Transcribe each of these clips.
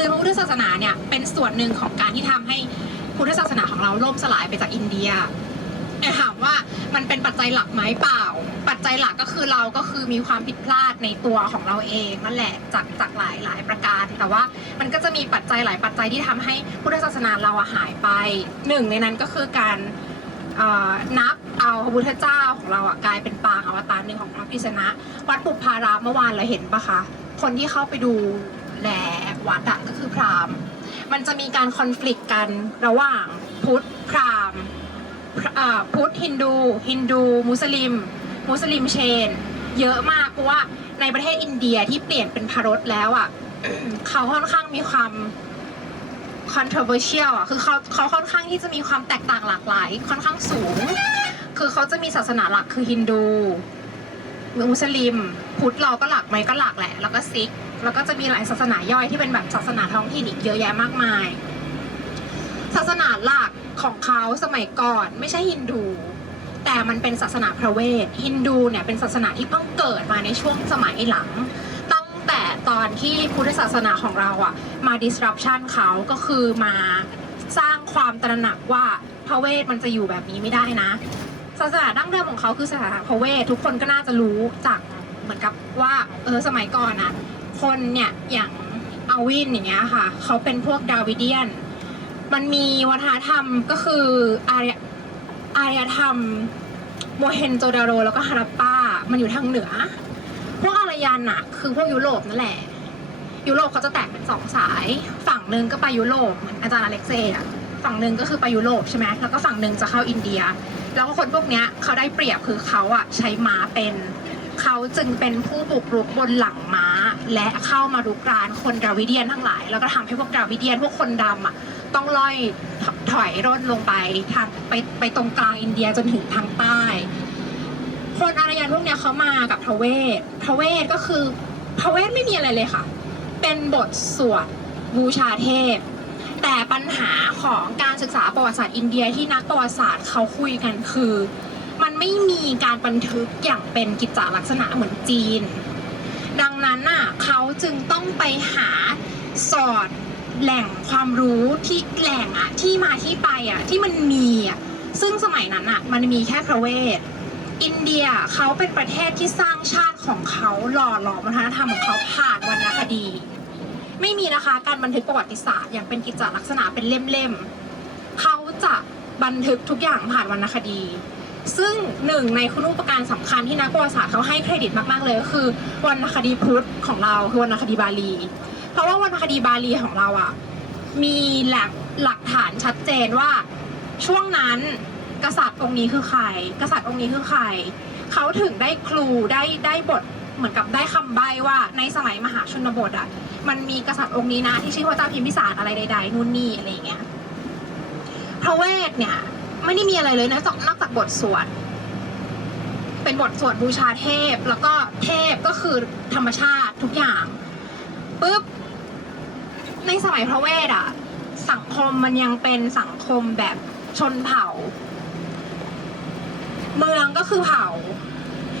ลือพระพุทธศาสนาเนี่ยเป็นส่วนหนึ่งของการที่ทำให้พุทธศาสนาของเราล่มสลายไปจากอินเดียแต่ถามว่ามันเป็นปัจจัยหลักไหมเปล่า ปัจจัยหลักก็คือเราก็คือมีความผิดพลาดในตัวของเราเองนั่นแหละจากจากหลายหลายประการ แต่ว่ามันก็จะมีปัจจัยหลายปัจจัยที่ทำให้พุทธศาสนาเราหายไปหนึ่งในนั้นก็คือการนับเอาพระพุทธเจ้าของเราอะกลายเป็นปางอวตารหนึ่งของพระพิษณะวัดปุพารามเมื่อวานเราเห็นปะคะ คนที่เข้าไปดู แลวัดอะก็คือพราหมณ์ มันจะมีการคอน FLICT กันระหว่างพุทธพราหมณ์พระเอ่อพุทธฮินดูฮินดู มุสลิม มุสลิมเชน เยอะมากเพราะว่าในประเทศอินเดียที่เปลี่ยนเป็นพารตแล้วอะเขาค่อนข้างมีความ controversial อะคือเขาเขาค่อนข้างที่จะมีความแตกต่างหลากหลาย ค่อนข้างสูง คือเขาจะมีศาสนาหลักคือฮินดูมุสลิม พุทธเราก็หลักไหมก็หลักแหละ แล้วก็ซิก แล้วก็จะมีหลายศาสนาย่อยที่เป็นแบบศาสนาท้องถิ่นอีกเยอะแยะมากมาย ศาสนาหลักของเขาสมัยก่อนไม่ใช่ฮินดู แต่มันเป็นศาสนาพระเวท ฮินดูเนี่ยเป็นศาสนาที่เพิ่งเกิดมาในช่วงสมัยหลัง ตั้งแต่ตอนที่พุทธศาสนาของเราอะมา disruption เขาก็คือมาสร้างความตระหนักว่าพระเวทมันจะอยู่แบบนี้ไม่ได้นะ ศาสนาดั้งเดิมของเขาคือศาสนาพระเวท ทุกคนก็น่าจะรู้จากเหมือนกับว่าเออสมัยก่อนอะ คนเนี่ยอย่างอาวินอย่างเงี้ยค่ะ เขาเป็นพวกดาวิเดียน มันมีวัฒนธรรมก็คืออารยอารยธรรมโมเฮนโจดาโรแล้วก็ฮารัปปามันอยู่ทางเหนือ พวกอารยันอะคือพวกยุโรปนั่นแหละ ยุโรปเขาจะแตกเป็นสองสาย ฝั่งหนึ่งก็ไปยุโรปเหมือนอาจารย์อเล็กเซ่อะฝั่งหนึ่งก็คือไปยุโรปใช่ไหมแล้วก็ฝั่งหนึ่งจะเข้าอินเดีย แล้วก็คนพวกเนี้ยเขาได้เปรียบคือเขาอะใช้ม้าเป็น เขาจึงเป็นผู้บุกรุกบนหลังม้า และเข้ามารุกรานคนดาวิเดียนทั้งหลาย แล้วก็ทำให้พวกดาวิเดียนพวกคนดำอะต้องล่อยถอยร่นลงไปทางไปไปตรงกลางอินเดียจนถึงทางใต้ คนอารยันพวกเนี้ยเขามากับทเวศทเวศก็คือทเวศไม่มีอะไรเลยค่ะ เป็นบทสวดบูชาเทพ แต่ปัญหาของการศึกษาประวัติศาสตร์อินเดียที่นักประวัติศาสตร์เขาคุยกันคือ ไม่มีการบันทึกอย่างเป็นกิจจลักษณะเหมือนจีน ดังนั้นน่ะเขาจึงต้องไปหาสอดแหล่งความรู้ที่แหล่งอะที่มาที่ไปอะที่มันมีอะซึ่งสมัยนั้นอะมันมีแค่พระเวท อินเดียเขาเป็นประเทศที่สร้างชาติของเขาหล่อหลอมวัฒนธรรมของเขาผ่านวรรณคดี ไม่มีนะคะการบันทึกประวัติศาสตร์อย่างเป็นกิจจลักษณะเป็นเล่มๆเขาจะบันทึกทุกอย่างผ่านวรรณคดี ซึ่งหนึ่งในคุณูปการสำคัญที่นักประวัติศาสตร์เขาให้เครดิตมากๆเลยก็คือวรรณคดีพุทธของเราคือวรรณคดีบาลี เพราะว่าวรรณคดีบาลีของเราอะมีหลักหลักฐานชัดเจนว่าช่วงนั้นกษัตริย์องค์นี้คือใคร กษัตริย์องค์นี้คือใคร เขาถึงได้ครูได้ได้บทเหมือนกับได้คำใบ้ว่าในสมัยมหาชนบทอะมันมีกษัตริย์องค์นี้นะที่ชื่อพระเจ้าพิมพิสารอะไรใดๆนู่นนี่อะไรอย่างเงี้ยพระเวทเนี่ย ไม่ได้มีอะไรเลยนะนอกจากบทสวด เป็นบทสวดบูชาเทพ แล้วก็เทพก็คือธรรมชาติทุกอย่างปุ๊บในสมัยพระเวทอะสังคมมันยังเป็นสังคมแบบชนเผ่า เมืองก็คือเผ่า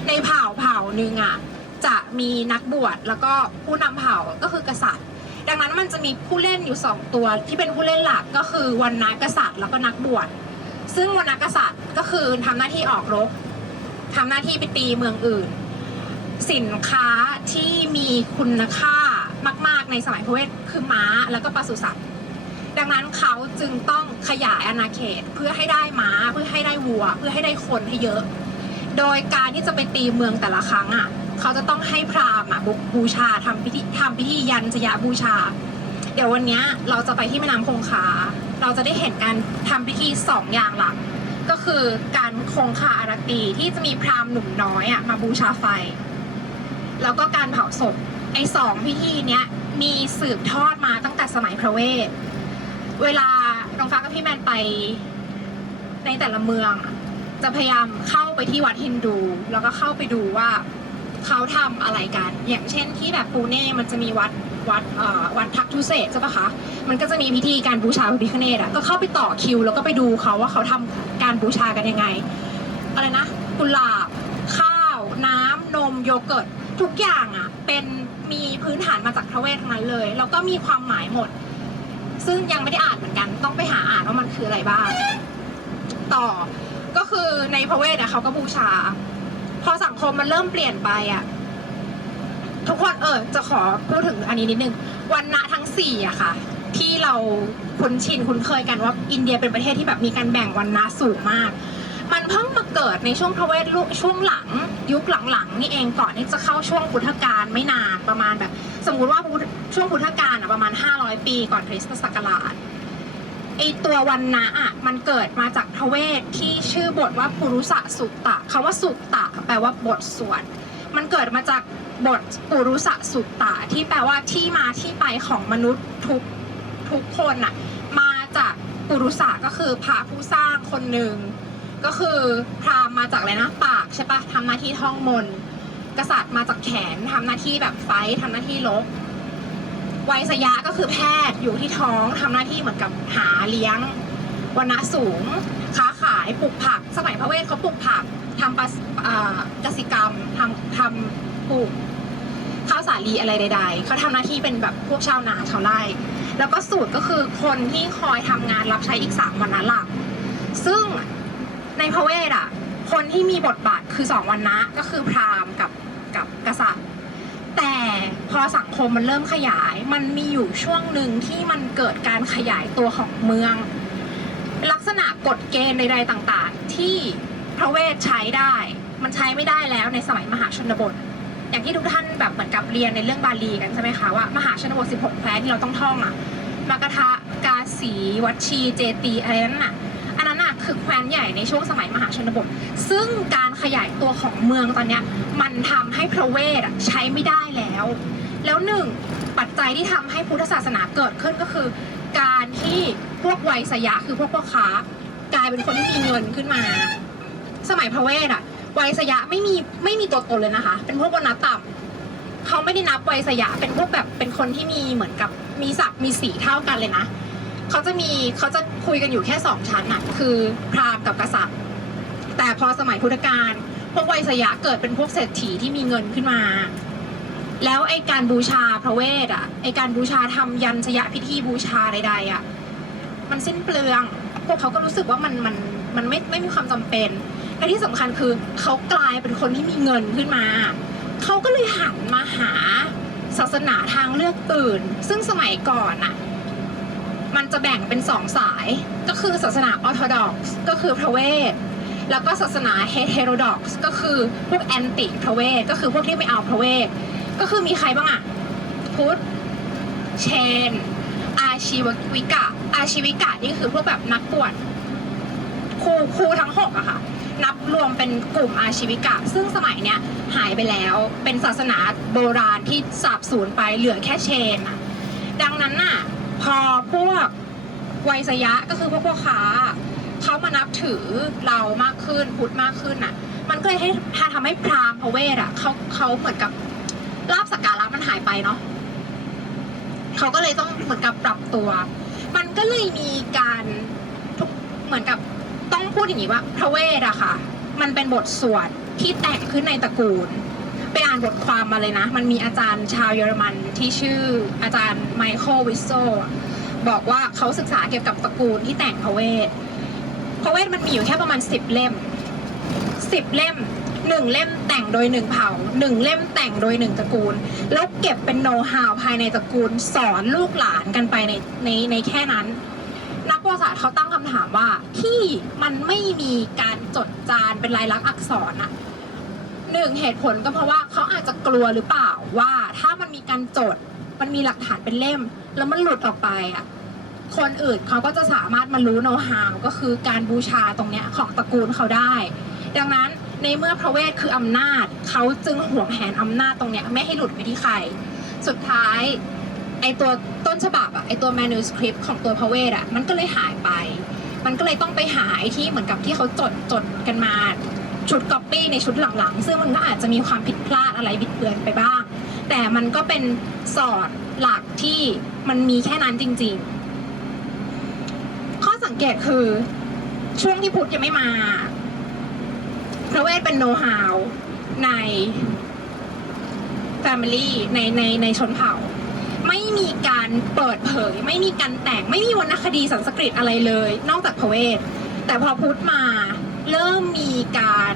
ในเผ่าเผ่าหนึ่งอะจะมีนักบวชแล้วก็ผู้นำเผ่าก็คือกษัตริย์ ดังนั้นมันจะมีผู้เล่นอยู่สองตัวที่เป็นผู้เล่นหลักก็คือวันนากษัตริย์แล้วก็นักบวช ซึ่งวรรณกษัตริย์ก็คือทำหน้าที่ออกรบทำหน้าที่ไปตีเมืองอื่น สินค้าที่มีคุณค่ามาก ๆ ในสมัยพระเวทคือม้าแล้วก็ปศุสัตว์ ดังนั้นเขาจึงต้องขยายอาณาเขตเพื่อให้ได้ม้าเพื่อให้ได้วัว เพื่อให้ได้คนให้เยอะ โดยการที่จะไปตีเมืองแต่ละครั้งอะเขาจะต้องให้พราหมณ์บูชาทำพิธีทำพิธียันจยะบูชา เดี๋ยววันนี้เราจะไปที่แม่น้ำคงคา เราจะได้เห็นการทำพิธีสองอย่างหลัก ก็คือการคงคาอารตีที่จะมีพราหมณ์หนุ่มน้อยอะมาบูชาไฟ แล้วก็การเผาศพไอ้สองพิธีเนี้ยมีสืบทอดมาตั้งแต่สมัยพระเวท เวลาน้องฟ้ากับพี่แมนไปในแต่ละเมือง จะพยายามเข้าไปที่วัดฮินดู แล้วก็เข้าไปดูว่าเขาทำอะไรกัน อย่างเช่นที่แบบปูเน่มันจะมีวัด วัดวัดทักทุเศษใช่ปะคะ มันก็จะมีพิธีการบูชาพระพิฆเนศอะก็เข้าไปต่อคิว แล้วก็ไปดูเขาว่าเขาทำการบูชากันยังไง อะไรนะกุหลาบ ข้าว น้ำนมโยเกิร์ตทุกอย่างอะเป็นมีพื้นฐานมาจากพระเวททั้งนั้นเลย แล้วก็มีความหมายหมด ซึ่งยังไม่ได้อ่านเหมือนกัน ต้องไปหาอ่านว่ามันคืออะไรบ้าง ต่อก็คือในพระเวทอะเขาก็บูชา พอสังคมมันเริ่มเปลี่ยนไปอะ ทุกคนเออจะขอพูดถึงอันนี้นิดนึงวันณะทั้งสี่อะค่ะ ที่เราคุ้นชินคุ้นเคยกันว่าอินเดียเป็นประเทศที่แบบมีการแบ่งวันณะสูงมาก มันเพิ่งมาเกิดในช่วงพระเวทช่วงหลัง ยุคหลังๆนี่เองก่อนที่จะเข้าช่วงพุทธกาลไม่นานประมาณแบบ สมมุติว่าช่วงพุทธกาลอะประมาณ 500 ปีก่อนคริสตศักราชไอตัววันนะอะมันเกิดมาจากพระเวทที่ชื่อบทว่าปุรุษสุตตะคำว่าสุตตะแปลว่าบทสวด มันเกิดมาจากบทปุรุษสุตตะที่แปลว่าที่มาที่ไปของมนุษย์ทุกทุกคนน่ะมาจากปุรุษะก็คือพระผู้สร้างคนหนึ่งก็คือพราหมณ์มาจากอะไรนะปากใช่ปะทำหน้าที่ท่องมนต์กษัตริย์มาจากแขนทำหน้าที่แบบไฟท์ทำหน้าที่ลบไวยสยะก็คือแพทย์อยู่ที่ท้องทำหน้าที่เหมือนกับหาเลี้ยงวันณะสูง ค้าขายปลูกผัก สมัยพระเวทเขาปลูกผักทำปะอ่ากสิกรรมทำทำปลูกข้าวสาลีอะไรใด ๆ เขาทำหน้าที่เป็นแบบพวกชาวนาชาวไร่ แล้วก็สูตรก็คือคนที่คอยทำงานรับใช้อีกสามวันนั้นหลัก ซึ่งในพระเวทอะ คนที่มีบทบาทคือสองวันนะก็คือพราหมณ์กับกับกษัตริย์ แต่พอสังคมมันเริ่มขยาย มันมีอยู่ช่วงหนึ่งที่มันเกิดการขยายตัวของเมือง ษณะกฎเกณฑ์ใดๆต่างๆ ที่พระเวทใช้ได้ มันใช้ไม่ได้แล้วในสมัยมหาชนบท อย่างที่ทุกท่านแบบเหมือนกับเรียนในเรื่องบาลีกันใช่ไหมคะว่ามหาชนบท 16 แคว้นที่เราต้องท่องอะมากทะกาสีวัชีเจตีอะไรนั่นน่ะอันนั้นน่ะคือแคว้นใหญ่ในช่วงสมัยมหาชนบท ซึ่งการขยายตัวของเมืองตอนเนี้ยมันทำให้พระเวทใช้ไม่ได้แล้ว แล้วหนึ่งปัจจัยที่ทำให้พุทธศาสนาเกิดขึ้นก็คือ การที่พวกไวยสยะคือพวกพ่อค้ากลายเป็นคนที่มีเงินขึ้นมา สมัยพระเวทอะไวยสยะไม่มีไม่มีตัวตนเลยนะคะ เป็นพวกวันนัต่ำเขาไม่ได้นับไวยสยะเป็นพวกแบบเป็นคนที่มีเหมือนกับมีศักดิ์มีสีเท่ากันเลยนะเขาจะมีเขาจะคุยกันอยู่แค่สองชั้นน่ะคือพราหมณ์กับกษัตริย์ แต่พอสมัยพุทธกาลพวกไวยสยะเกิดเป็นพวกเศรษฐีที่มีเงินขึ้นมา แล้วไอการบูชาพระเวทอะไอการบูชาทำยันชยพิธีบูชาใดๆอะมันสิ้นเปลือง พวกเขาก็รู้สึกว่ามันมันมันไม่ไม่มีความจำเป็นและที่สำคัญคือเขากลายเป็นคนที่มีเงินขึ้นมา เขาก็เลยหันมาหาศาสนาทางเลือกอื่น ซึ่งสมัยก่อนอะมันจะแบ่งเป็นสองสาย ก็คือศาสนาออร์โธดอกซ์ก็คือพระเวท แล้วก็ศาสนาเฮเทโรดอกซ์ก็คือพวกแอนติพระเวท ก็คือพวกที่ไม่เอาพระเวท ก็คือมีใครบ้างอะพุทธเชน อาชีวิกะ อาชีวิกะนี่คือพวกแบบนักบวชครูครูทั้งหกอะค่ะ นับรวมเป็นกลุ่มอาชีวิกะ ซึ่งสมัยเนี้ยหายไปแล้วเป็นศาสนาโบราณที่สาบสูญไปเหลือแค่เชนอะดังนั้นน่ะพอพวกไวยสยะก็คือพวกพ่อค้าเขามานับถือเรามากขึ้นพุทธมากขึ้นน่ะ มันก็เลยให้ทำให้พราหมณ์พระเวทอะเขาเขาเหมือนกับ ไปเนาะเขาก็เลยต้องเหมือนกับปรับตัว มันก็เลยมีการเหมือนกับต้องพูดอย่างนี้ว่า พระเวทอะค่ะ มันเป็นบทสวดที่แต่งขึ้นในตระกูลไปอ่านบทความมาเลยนะ มันมีอาจารย์ชาวเยอรมันที่ชื่ออาจารย์ไมเคิลวิสโซบอกว่าเขาศึกษาเกี่ยวกับตระกูลที่แต่งพระเวทพระเวทมันมีอยู่แค่ประมาณสิบเล่มสิบเล่ม หนึ่งเล่มแต่งโดยหนึ่งเผ่าหนึ่งเล่มแต่งโดยหนึ่งตระกูล แล้วเก็บเป็นโน้ตฮาวภายในตระกูล สอนลูกหลานกันไปในในในแค่นั้น นักประวัติศาสตร์เขาตั้งคำถามว่าที่มันไม่มีการจดจานเป็นลายลักษณ์อักษรอะหนึ่งเหตุผลก็เพราะว่าเขาอาจจะกลัวหรือเปล่าว่าถ้ามันมีการจดมันมีหลักฐานเป็นเล่ม แล้วมันหลุดออกไปอะคนอื่นเขาก็จะสามารถมารู้โน้ตฮาวก็คือการบูชาตรงเนี้ยของตระกูลเขาได้ ดังนั้น ในเมื่อพระเวทคืออำนาจ เขาจึงหวงแหนอำนาจตรงเนี้ยไม่ให้หลุดไปที่ใคร สุดท้ายไอตัวต้นฉบับอะไอตัว manuscript ของตัวพระเวทอะมันก็เลยหายไป มันก็เลยต้องไปหาไอที่เหมือนกับที่เขาจดจดกันมาชุดก๊อปปี้ในชุดหลังๆ ซึ่งมันก็อาจจะมีความผิดพลาดอะไรบิดเบือนไปบ้าง แต่มันก็เป็นสอดหลักที่มันมีแค่นั้นจริง ๆ ข้อสังเกตคือช่วงที่พุทธยังไม่มา พระเวทเป็นโน้ตฮาวใน Family ในในในชนเผ่า ไม่มีการเปิดเผย ไม่มีการแต่งไม่มีวรรณคดีสันสกฤตอะไรเลย นอกจากพระเวท แต่พอพุทธมาเริ่มมีการ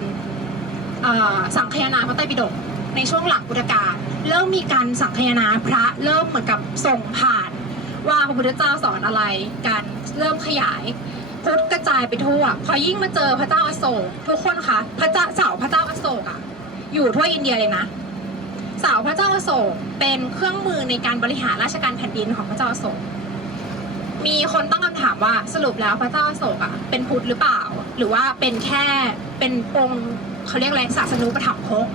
สังคายนาพระไตรปิฎกในช่วงหลังพุทธกาลเริ่มมีการสังคายนาพระเริ่มเหมือนกับส่งผ่าน ว่าพระพุทธเจ้าสอนอะไรการเริ่มขยาย พุทธกระจายไปทั่ว พอยิ่งมาเจอพระเจ้าอโศกทุกคนคะพระเจ้าเสาพระเจ้าอโศกอะอยู่ทั่วอินเดียเลยนะเสาพระเจ้าอโศกเป็นเครื่องมือในการบริหารราชการแผ่นดินของพระเจ้าอโศกมีคนตั้งคำถามว่าสรุปแล้วพระเจ้าอโศกอะเป็นพุทธหรือเปล่า หรือว่าเป็นแค่เป็นองค์เขาเรียกอะไรศาสนูปถัมภก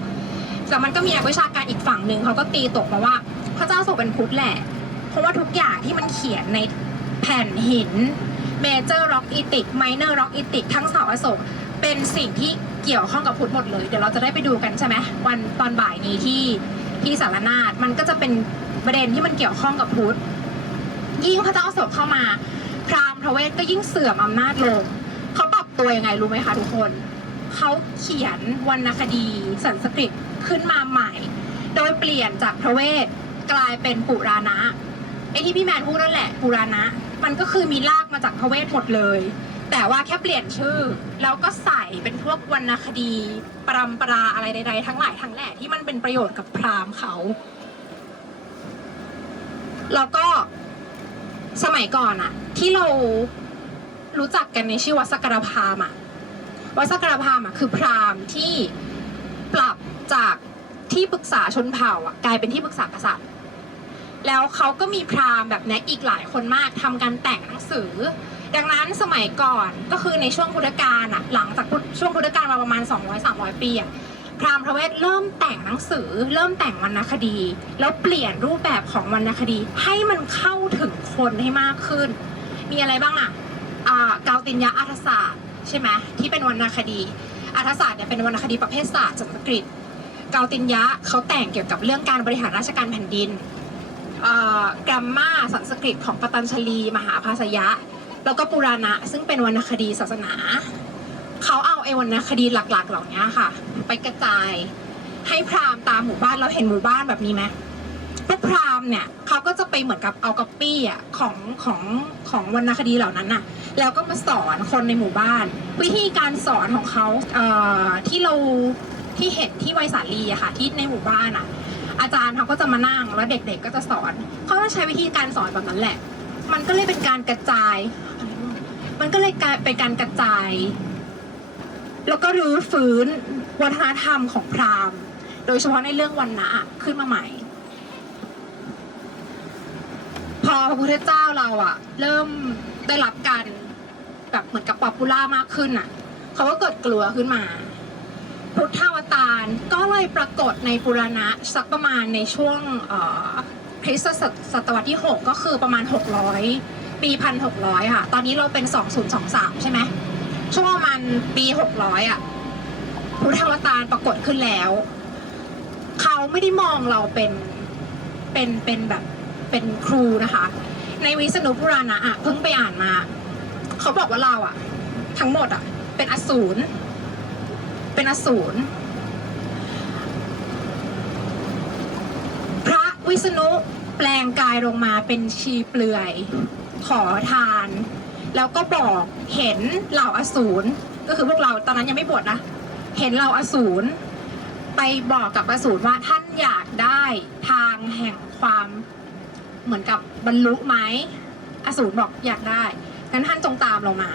แต่มันก็มีนักวิชาการอีกฝั่งหนึ่งเขาก็ตีตกมาว่า พระเจ้าอโศกเป็นพุทธแหละ เพราะว่าทุกอย่างที่มันเขียนใน ผ่นหินเมเจอร์ร็อกอีติกไมเนอร์ร็อกอีติกทั้งเสาอโศกเป็นสิ่งที่เกี่ยวข้องกับพุทธหมดเลย เดี๋ยวเราจะได้ไปดูกันใช่ไหมวันตอนบ่ายนี้ที่ที่สารนาฏมันก็จะเป็นประเด็นที่มันเกี่ยวข้องกับพุทธยิ่งพระเจ้าอโศกเข้ามา พราหมณ์พระเวทก็ยิ่งเสื่อมอำนาจลงเขาปรับตัวยังไงรู้ไหมคะทุกคนเขาเขียนวรรณคดีสันสกฤตขึ้นมาใหม่ โดยเปลี่ยนจากพระเวทกลายเป็นปุราณะไอที่พี่แมนพูดนั่นแหละปุราณะ มันก็คือมีรากมาจากพระเวทหมดเลย แต่ว่าแค่เปลี่ยนชื่อ แล้วก็ใส่เป็นพวกวรรณคดี ปรำปราอะไรใดๆทั้งหลายทั้งแหล่ที่มันเป็นประโยชน์กับพราหมณ์เขา แล้วก็สมัยก่อนอะที่เรารู้จักกันในชื่อวัสักการพามอะวัสักการพามอะคือพราหมณ์ที่ปรับจากที่ปรึกษาชนเผ่าอะกลายเป็นที่ปรึกษากษัตริย์ แล้วเขาก็มีพราหมณ์แบบนี้อีกหลายคนมากทำการแต่งหนังสือ ดังนั้นสมัยก่อนก็คือในช่วงพุทธกาลอะหลังจากช่วงพุทธกาลมาประมาณ 200-300 ปีอะพราหมณ์พระเวทเริ่มแต่งหนังสือ เริ่มแต่งวรรณคดี แล้วเปลี่ยนรูปแบบของวรรณคดี ให้มันเข้าถึงคนให้มากขึ้น มีอะไรบ้างอะอ่าเกาตินยะอัธศาสตร์ใช่ไหมที่เป็นวรรณคดีอัธศาสตร์เนี่ยเป็นวรรณคดีประเภทศาสตร์สันสกฤตเกาตินยะเขาแต่งเกี่ยวกับเรื่องการบริหารราชการแผ่นดิน กรัมมาสันสกฤตของปตัญชลี มหาภาสยะ แล้วก็ปุราณะ ซึ่งเป็นวรรณคดีศาสนา เขาเอาไอ้วรรณคดีหลักๆ เหล่านี้ค่ะ ไปกระจายให้พราหมณ์ตามหมู่บ้านเราเห็นหมู่บ้านแบบนี้ไหมพวกพราหมณ์เนี่ยเขาก็จะไปเหมือนกับเอาก๊อปปี้อะของของของวรรณคดีเหล่านั้นน่ะ แล้วก็มาสอนคนในหมู่บ้าน วิธีการสอนของเขาเอ่อที่เราที่เห็นที่ไวสาลีอะค่ะที่ในหมู่บ้านอะ อาจารย์เขาก็จะมานั่งแล้วเด็กๆก็จะสอนเขาก็ใช้วิธีการสอนแบบนั้นแหละ มันก็เลยเป็นการกระจาย มันก็เลยกลายเป็นการกระจาย แล้วก็รื้อฟื้นวัฒนธรรมของพราหมณ์ โดยเฉพาะในเรื่องวันนะขึ้นมาใหม่ พอพระพุทธเจ้าเราอะเริ่มได้รับการแบบเหมือนกับป๊อปปูล่ามากขึ้นอะเขาก็เกิดกลัวขึ้นมา พุทธาวตารก็เลยปรากฏในปุรณะสักประมาณในช่วงคริสตศตวรรษที่ 6 ก็คือประมาณ 600 ปี 1,600 ค่ะ ตอนนี้เราเป็น 2023 ใช่ไหมช่วงประมาณปี 600 อะ พุทธาวตารปรากฏขึ้นแล้ว เขาไม่ได้มองเราเป็นเป็นเป็นแบบเป็นครูนะคะ ในวิษณุปุราณะอะเพิ่งไปอ่านมา เขาบอกว่าเราอะ ทั้งหมดอะ เป็นอสูร เป็นอสูรพระวิษณุแปลงกายลงมาเป็นชีเปลือย ขอทาน แล้วก็บอกเห็นเหล่าอสูรก็คือพวกเราตอนนั้นยังไม่บวชนะ เห็นเหล่าอสูรไปบอกกับอสูรว่าท่านอยากได้ทางแห่งความเหมือนกับบรรลุไหมอสูรบอกอยากได้งั้นท่านจงตามเรามา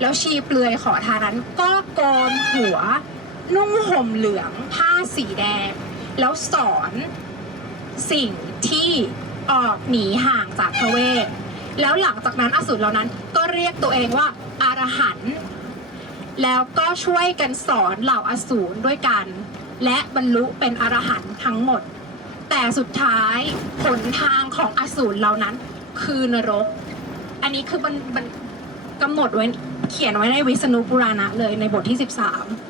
แล้วชีเปลือยขอทานนั้นก็โกนหัว นุ่งห่มเหลืองผ้าสีแดง แล้วสอนสิ่งที่ออกหนีห่างจากพระเวท แล้วหลังจากนั้นอสูรเหล่านั้นก็เรียกตัวเองว่าอารหันต์แล้วก็ช่วยกันสอนเหล่าอสูรด้วยกัน และบรรลุเป็นอรหันต์ทั้งหมด แต่สุดท้ายผลทางของอสูรเหล่านั้นคือนรก อันนี้คือมันกำหนดไว้เขียนไว้ในวิษณุปุราณะเลยในบทที่ 13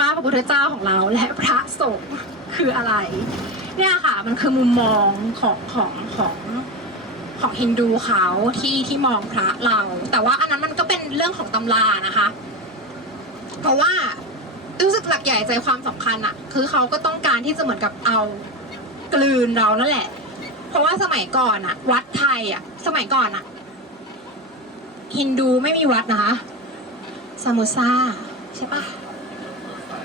ว่าพระพุทธเจ้าของเราและพระสงฆ์คืออะไร เนี่ยค่ะมันคือมุมมองของของของของฮินดูเขาที่ที่มองพระเรา แต่ว่าอันนั้นมันก็เป็นเรื่องของตำรานะคะ เพราะว่ารู้สึกหลักใหญ่ใจความสำคัญอะคือเขาก็ต้องการที่จะเหมือนกับเอากลืนเรานั่นแหละ เพราะว่าสมัยก่อนอะวัดไทยอะสมัยก่อนอะฮินดูไม่มีวัดนะคะซามูซาใช่ปะ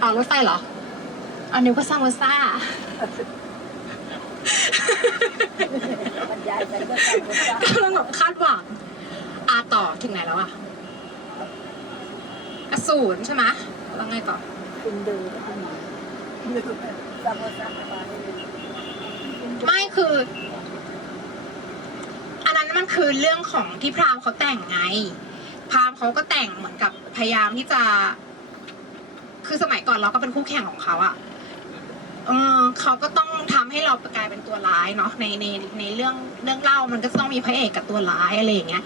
อ๋อรถไฟเหรออ๋อนึกว่าซามูซาบรรยายไปก็จำไม่ได้กำลังแบบคาดหวังอาต่อถึงไหนแล้วอะอสูรใช่ไหมแล้วไงต่อ คุณดูก็ทำไมดูจำว่าจำไปไม่คือ อันนั้นมันคือเรื่องของที่พราหมณ์เขาแต่งไง พราหมณ์เขาก็แต่งเหมือนกับพยายามที่จะ คือสมัยก่อนเราก็เป็นคู่แข่งของเขาอะเออเขาก็ต้องทำให้เรากลายเป็นตัวร้ายเนาะในในในเรื่องเรื่องเล่ามันก็ต้องมีพระเอกกับตัวร้ายอะไรอย่างเงี้ย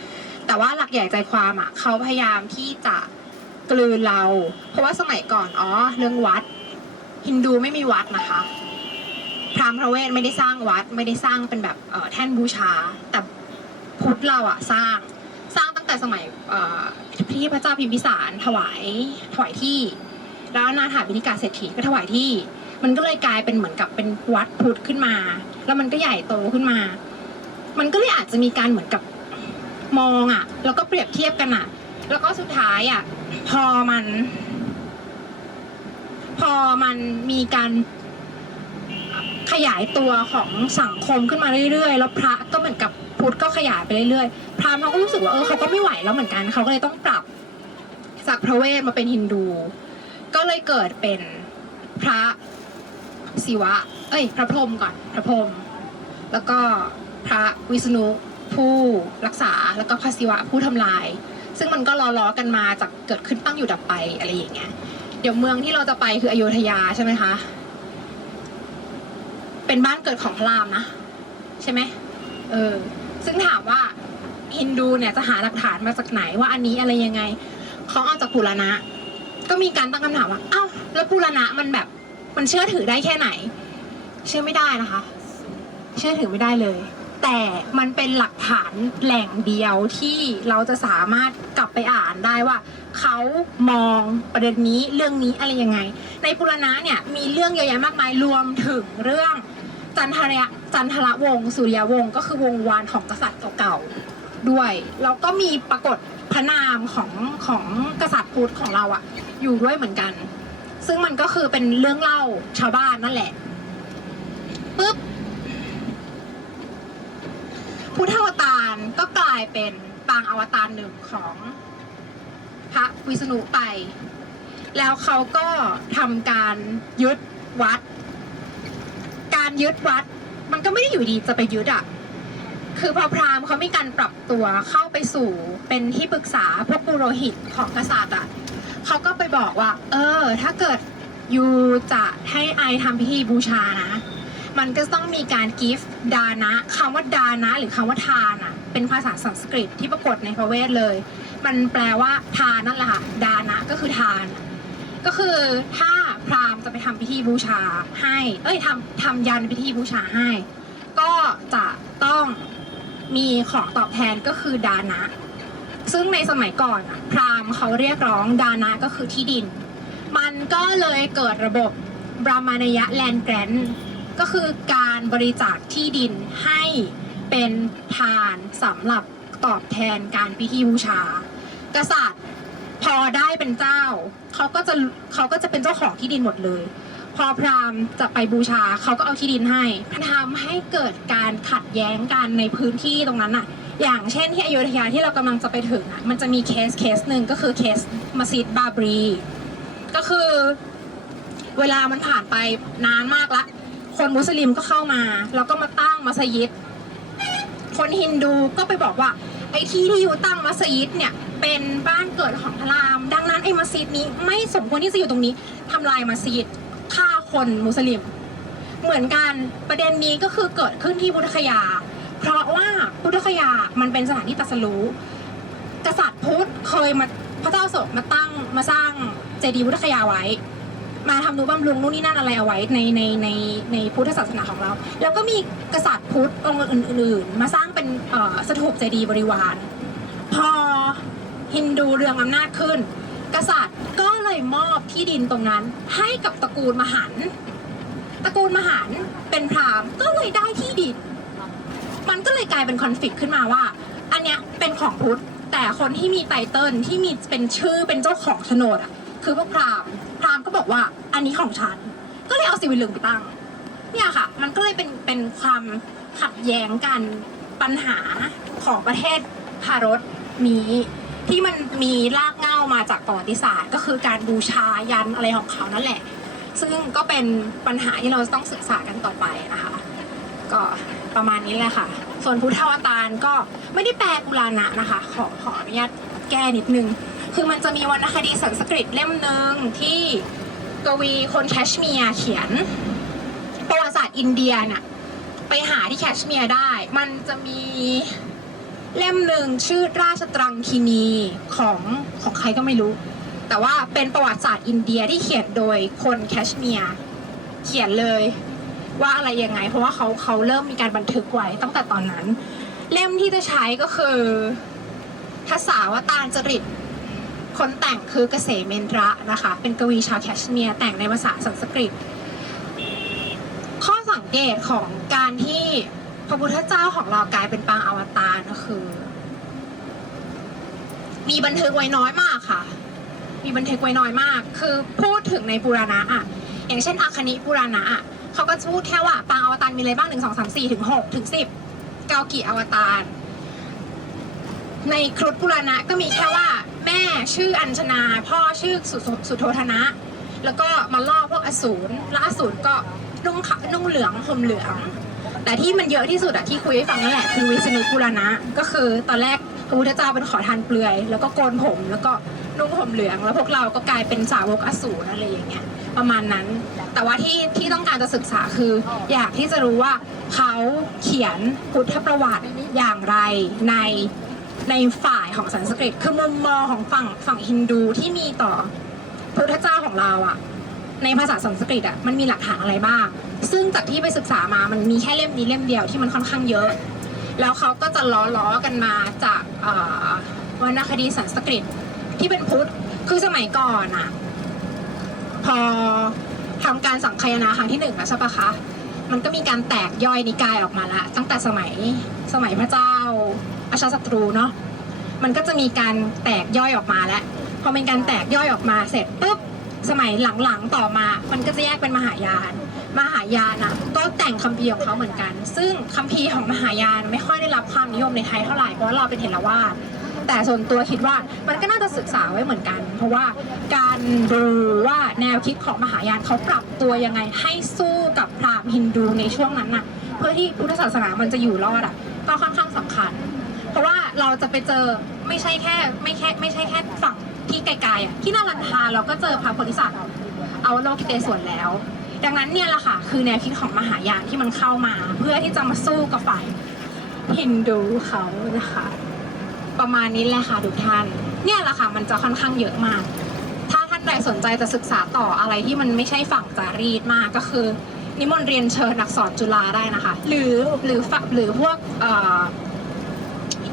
แต่ว่าหลักใหญ่ใจความอะเขาพยายามที่จะกลืนเรา เพราะว่าสมัยก่อนอ๋อเรื่องวัดฮินดูไม่มีวัดนะคะพราหมณ์พระเวทไม่ได้สร้างวัดไม่ได้สร้างเป็นแบบเอ่อแท่นบูชา แต่พุทธเราอะสร้างสร้างตั้งแต่สมัยเอ่อที่พระเจ้าพิมพิสารถวายถวายที่ แล้วนาถาบิณิกาเศรษฐีก็ถวายที่ มันก็เลยกลายเป็นเหมือนกับเป็นวัดพุทธขึ้นมา แล้วมันก็ใหญ่โตขึ้นมา มันก็เลยอาจจะมีการเหมือนกับมองอะแล้วก็เปรียบเทียบกันอะแล้วก็สุดท้ายอะ พอมัน พอมันมีการขยายตัวของสังคมขึ้นมาเรื่อยๆ แล้วพระก็เหมือนกับพุทธก็ขยายไปเรื่อยๆ พราหมณ์เขาก็รู้สึกว่าเออเขาก็ไม่ไหวแล้วเหมือนกัน เขาก็เลยต้องปรับจากพระเวทมาเป็นฮินดู ก็เลยเกิดเป็นพระศิวะ เอ้ย พระพรหมก่อน พระพรหม แล้วก็พระวิษณุผู้รักษา แล้วก็พระศิวะผู้ทำลาย ซึ่งมันก็ล้อๆกันมาจากเกิดขึ้นตั้งอยู่ดับไปอะไรอย่างเงี้ย เดี๋ยวเมืองที่เราจะไปคืออโยธยาใช่ไหมคะ เป็นบ้านเกิดของพระรามนะ ใช่ไหม เออ ซึ่งถามว่าฮินดูเนี่ยจะหาหลักฐานมาจากไหนว่าอันนี้อะไรยังไง เขาเอาจากปุรณะ ก็มีการตั้งคำถามว่าเอ้าแล้วปุรณะมันแบบมันเชื่อถือได้แค่ไหน เชื่อไม่ได้นะคะ เชื่อถือไม่ได้เลย แต่มันเป็นหลักฐานแหล่งเดียวที่เราจะสามารถกลับไปอ่านได้ว่าเขามองประเด็นนี้เรื่องนี้อะไรยังไง ในปุรณะเนี่ยมีเรื่องเยอะแยะมากมายรวมถึงเรื่องจันทระจันทระวงศ์สุริยวงศ์ก็คือวงวานของกษัตริย์เก่าๆด้วยแล้วก็มีปรากฏพระนามของของกษัตริย์พุทธของเราอะ อยู่ด้วยเหมือนกัน ซึ่งมันก็คือเป็นเรื่องเล่าชาวบ้านนั่นแหละปุ๊บพุทธอวตารก็กลายเป็นปางอวตารหนึ่งของพระวิษณุไป แล้วเขาก็ทำการยึดวัด การยึดวัด มันก็ไม่ได้อยู่ดีจะไปยึดอะคือพอพราหมณ์เขามีการปรับตัวเข้าไปสู่เป็นที่ปรึกษาพวกปุโรหิตของกษัตริย์อะ เขาก็ไปบอกว่า เออ ถ้าเกิดยูจะให้ไอทำพิธีบูชานะ มันก็ต้องมีการกิฟต์ดานะคำว่าดานะ หรือคำว่าทานอะ เป็นภาษาสันสกฤตที่ปรากฏในพระเวทเลย มันแปลว่าทานนั่นแหละค่ะ ดานะก็คือทาน ก็คือถ้าพราหมณ์จะไปทำพิธีบูชาให้ เอ้ยทำทำยันพิธีบูชาให้ ก็จะต้องมีของตอบแทนก็คือดานะ ซึ่งในสมัยก่อนอะพราหมณ์เขาเรียกร้องดานะก็คือที่ดิน มันก็เลยเกิดระบบบรามานยะแลนแกรนก็คือการบริจาคที่ดินให้เป็นทานสำหรับตอบแทนการพิธีบูชา กษัตริย์พอได้เป็นเจ้าเขาก็จะเขาก็จะเป็นเจ้าของที่ดินหมดเลย พอพราหมณ์จะไปบูชาเขาก็เอาที่ดินให้ทำให้เกิดการขัดแย้งกันในพื้นที่ตรงนั้นอะ อย่างเช่นที่อยุธยาที่เรากำลังจะไปถึงอะมันจะมีเคสเคสหนึ่งก็คือเคสมัสยิดบาบรี ก็คือ เวลามันผ่านไปนานมากละ คนมุสลิมก็เข้ามาแล้วก็มาตั้งมัสยิด คนฮินดูก็ไปบอกว่าไอ้ที่ที่อยู่ตั้งมัสยิดเนี่ยเป็นบ้านเกิดของพระราม ดังนั้นไอ้มัสยิดนี้ไม่สมควรที่จะอยู่ตรงนี้ทำลายมัสยิดฆ่าคนมุสลิม เหมือนกันประเด็นนี้ก็คือเกิดขึ้นที่พุทธคยา เพราะว่าพุทธคยา มันเป็นสถานที่ตรัสรู้กษัตริย์พุทธเคยมาพระเจ้าโศกมาตั้งมาสร้างเจดีย์พุทธคยาไว้ มาทำนุบำรุงนู่นนี่นั่นอะไรเอาไว้ในในในในพุทธศาสนาของเรา แล้วก็มีกษัตริย์พุทธองค์อื่น ๆ มาสร้างเป็นสถูปเจดีย์บริวาร พอฮินดูเรืองอำนาจขึ้น กษัตริย์ก็เลยมอบที่ดินตรงนั้นให้กับตระกูลมหันตระกูลมหันเป็นพราหมณ์ก็เลยได้ที่ดิน มันก็เลยกลายเป็นคอนฟ lict ขึ้นมาว่า อันเนี้ยเป็นของพุทธ แต่คนที่มีไตเติลที่มีเป็นชื่อเป็นเจ้าของโฉนดอะคือพวกพราหมณ์พราหมณ์ก็บอกว่าอันนี้ของฉัน ก็เลยเอาสิวิลึงไปตั้ง เนี่ยค่ะ มันก็เลยเป็นเป็นความขัดแย้งกันปัญหาของประเทศพารสนี้ที่มันมีรากเหง้ามาจากประวัติศาสตร์ ก็คือการบูชายันอะไรของเขานั่นแหละ ซึ่งก็เป็นปัญหาที่เราต้องศึกษากันต่อไปนะคะ ก็ ประมาณนี้แหละค่ะ ส่วนพุทธาวตารก็ไม่ได้แปลกุลานะนะคะ ขอขออนุญาตแก้นิดนึง คือมันจะมีวรรณคดีสันสกฤตเล่มหนึ่งที่กวีคนแคชเมียร์เขียนประวัติศาสตร์อินเดียน่ะไปหาที่แคชเมียร์ได้ มันจะมีเล่มหนึ่งชื่อราชตรังคีนีของของใครก็ไม่รู้ แต่ว่าเป็นประวัติศาสตร์อินเดียที่เขียนโดยคนแคชเมียร์เขียนเลย ว่าอะไรยังไง เพราะว่าเขาเขาเริ่มมีการบันทึกไว้ตั้งแต่ตอนนั้น เล่มที่จะใช้ก็คือทศาวตารจริต คนแต่งคือเกษมเมนระนะคะ เป็นกวีชาวแคชเมียร์แต่งในภาษาสันสกฤต ข้อสังเกตของการที่พระพุทธเจ้าของเรากลายเป็นปางอวตารก็คือ มีบันทึกไว้น้อยมากค่ะ มีบันทึกไว้น้อยมาก คือพูดถึงในปุราณะอะอย่างเช่นอาคณิปุราณะอะ เขาก็จะพูดแค่ว่าปางอวตารมีอะไรบ้างหนึ่งสองสามสี่ถึงหกถึงสิบเกากี่อวตาร ในครุฑปุรณะก็มีแค่ว่าแม่ชื่ออัญชนา พ่อชื่อสุสสุโธธนะ แล้วก็มาล่อพวกอสูรแล้วอสูรก็นุ่งขาวนุ่งเหลืองห่มเหลือง แต่ที่มันเยอะที่สุดอะที่คุยให้ฟังนั่นแหละคือวิษณุปุรณะ ก็คือตอนแรกพระพุทธเจ้าเป็นขอทานเปลือย แล้วก็โกนผมแล้วก็นุ่งห่มเหลือง แล้วพวกเราก็กลายเป็นสาวกอสูรอะไรอย่างเงี้ย ประมาณนั้น แต่ว่าที่ที่ต้องการจะศึกษาคือ อยากที่จะรู้ว่าเขาเขียนพุทธประวัติอย่างไรในในฝ่ายของสันสกฤตคือมุมมองของฝั่งฝั่งฮินดูที่มีต่อพระพุทธเจ้าของเราอะในภาษาสันสกฤตอะมันมีหลักฐานอะไรบ้าง ซึ่งจากที่ไปศึกษามามันมีแค่เล่มนี้เล่มเดียวที่มันค่อนข้างเยอะ แล้วเขาก็จะล้อล้อๆกันมาจากวรรณคดีสันสกฤตที่เป็นพุทธคือสมัยก่อนอะ พอทำการสังคายนาครั้งที่หนึ่งแล้วใช่ปะคะ มันก็มีการแตกย่อยนิกายออกมาละ ตั้งแต่สมัยสมัยพระเจ้าอาชาศัตรูเนาะ มันก็จะมีการแตกย่อยออกมาแล้ว พอเป็นการแตกย่อยออกมาเสร็จปุ๊บ สมัยหลังๆต่อมา มันก็จะแยกเป็นมหายาน มหายานอะก็แต่งคัมภีร์ของเขาเหมือนกัน ซึ่งคัมภีร์ของมหายานไม่ค่อยได้รับความนิยมในไทยเท่าไหร่ เพราะว่าเราเป็นเถรวาท แต่ส่วนตัวคิดว่ามันก็น่าจะศึกษาไว้เหมือนกัน เพราะว่าการดูว่าแนวคิดของมหายานเขาปรับตัวยังไงให้สู้กับพราหมณ์ฮินดูในช่วงนั้นน่ะ เพื่อที่พุทธศาสนามันจะอยู่รอดอะก็ค่อนข้างสำคัญ เพราะว่าเราจะไปเจอไม่ใช่แค่ไม่แค่ไม่ใช่แค่ฝั่งที่ไกลๆอะที่นารันทาเราก็เจอพระโพธิสัตว์เอาโลกิเตศวนแล้ว ดังนั้นเนี่ยแหละค่ะคือแนวคิดของมหายานที่มันเข้ามา เพื่อที่จะมาสู้กับฝ่ายฮินดูเขานะคะ ประมาณนี้แหละค่ะทุกท่าน เนี่ยแหละค่ะมันจะค่อนข้างเยอะมาก ถ้าท่านใดสนใจจะศึกษาต่ออะไรที่มันไม่ใช่ฝั่งจารีตมากก็คือ นิมนต์เรียนเชิญนักสอนจุฬาได้นะคะ หรือหรือฝั่งหรือพวก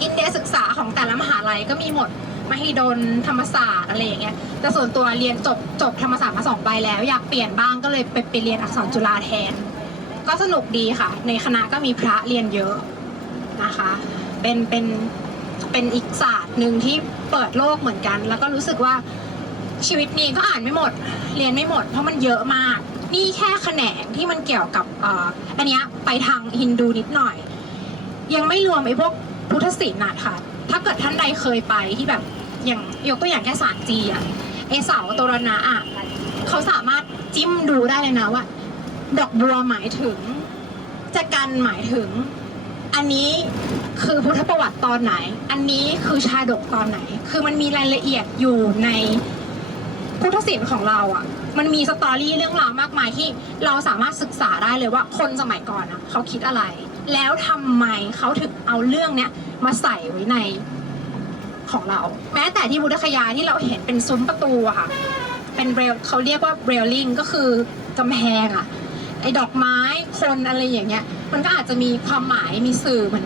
อินเดียศึกษาของแต่ละมหาลัยก็มีหมดมหิดลธรรมศาสตร์อะไรอย่างเงี้ยแต่ส่วนตัวเรียนจบจบธรรมศาสตร์มาสองใบแล้ว อยากเปลี่ยนบ้างก็เลยไปไปเรียนอักษรจุฬาแทน ก็สนุกดีค่ะ ในคณะก็มีพระเรียนเยอะนะคะ เป็นเป็น เป็นอีกศาสตร์หนึ่งที่เปิดโลกเหมือนกัน แล้วก็รู้สึกว่าชีวิตนี้ก็อ่านไม่หมด เรียนไม่หมด เพราะมันเยอะมาก นี่แค่แขนงที่มันเกี่ยวกับอ,อันนี้ไปทางฮินดูนิดหน่อย ยังไม่รวมไอ้พวกพุทธศิลป์นะค่ะ ถ้าเกิดท่านใดเคยไปที่แบบอย่างยกตัวอย่างแค่ศาสตร์จีอะไอเสาตรณะอะเขาสามารถจิ้มดูได้เลยนะว่า ดอกบัวหมายถึงจะกันหมายถึง อันนี้คือพุทธประวัติตอนไหน อันนี้คือชาดกตอนไหน คือมันมีรายละเอียดอยู่ในพุทธศิลป์ของเราอะมันมีสตอรี่เรื่องราวมากมายที่เราสามารถศึกษาได้เลยว่าคนสมัยก่อนอะเขาคิดอะไร แล้วทำไมเขาถึงเอาเรื่องเนี้ยมาใส่ไว้ในของเรา แม้แต่ที่พุทธคยาที่เราเห็นเป็นซุ้มประตูอะค่ะ เป็นเรลเขาเรียกว่าเรลลิงก็คือกำแพงอะ ไอ้ดอกไม้คนอะไรอย่างเงี้ย มันก็อาจจะมีความหมายมีสื่อเหมือน